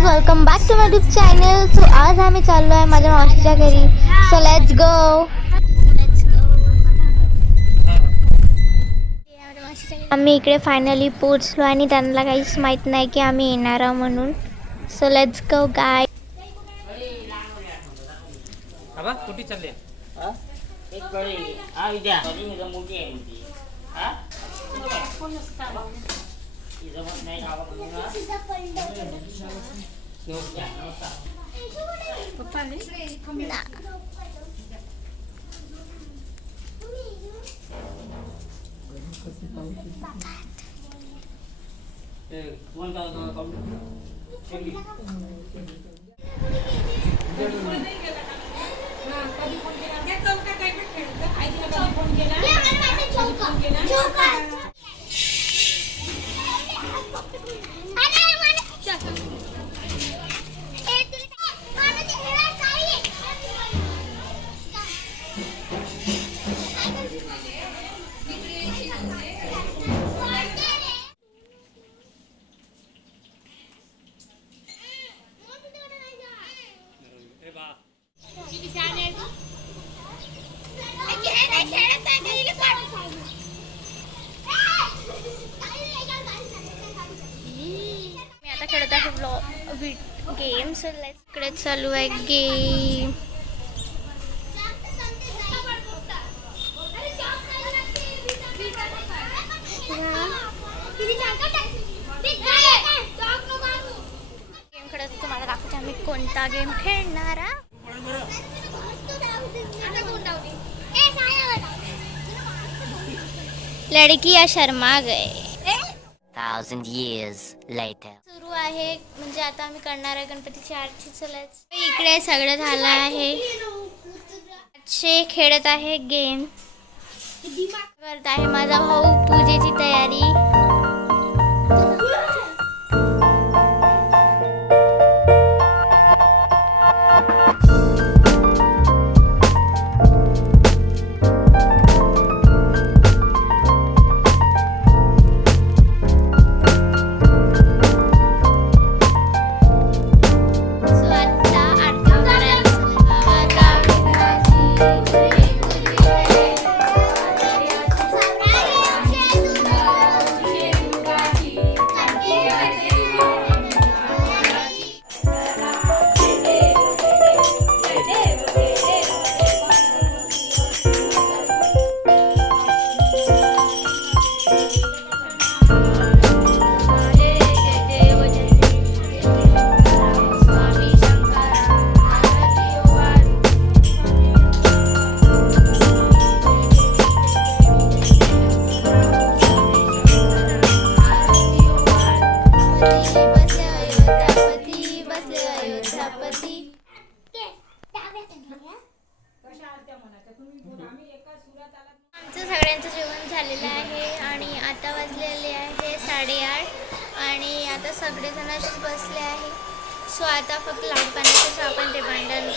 Guys, welcome back to my YouTube channel. So आज आम्ही चाललो आहे माझ्या मावशीच्या घरी. So let's go. आम्ही इकडे फायनली पोहोचलो आणि त्यांना काहीच माहीत नाही की आम्ही येणार आहोत म्हणून. सो लेट्स गो गाय. बाबा कुठे चालले? एक कळी आ विद्या कळी मोठी आहे मोठी. हा कोण नसता बाबा ही जमत नाही बाबा म्हणून पप्पा ने कोण का चली खेळत आहे गेम्स. इकडे चालू आहे गेम. गेम खेळत तुम्हाला दाखवते आम्ही कोणता गेम खेळणार. लडकी शर्मा गए. 1000 years later सुरू आहे म्हणजे आता आम्ही करणार आहे गणपतीची आरती. चलाच इकडे सगळं झालं आहे. आजचे खेळत आहे गेम. करत आहे माझा भाऊ पूजेची तयारी. आमचं सगळ्यांचं जेवण झालेलं आहे आणि आता वाजलेले आहे 8:30 आणि आता सगळेजण बसले आहे. सो आता फक्त लाडू पाण्याचं आपण ते भांडण